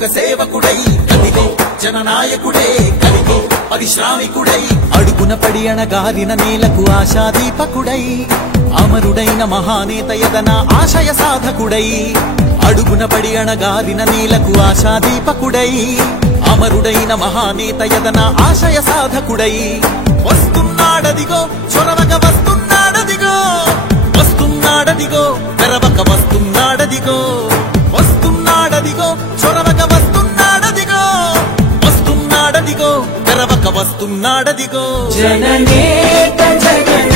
ఒక సేవకుడై కదిగో జననాయకుడే కదిగో పరిశ్రామికుడై అడుగున పడి అణగారిన నేలకు ఆశాదీపకుడై అమరుడైన మహానేత యదన ఆశయ సాధకుడై అడుగున పడి అణగారిన నేలకు ఆశాదీపకుడై అమరుడైన మహానేత యదన ఆశయ సాధకుడై వస్తున్నాడదిగో చొరవక వస్తున్నాడదిగో వస్తున్నాడదిగో తెరవక వస్తున్నాడదిగో వస్తున్నాడదిగో చొరవక వస్తున్నాడదిగో వస్తున్నాడదిగో తెరవక వస్తున్నాడదిగో జననేత జగన్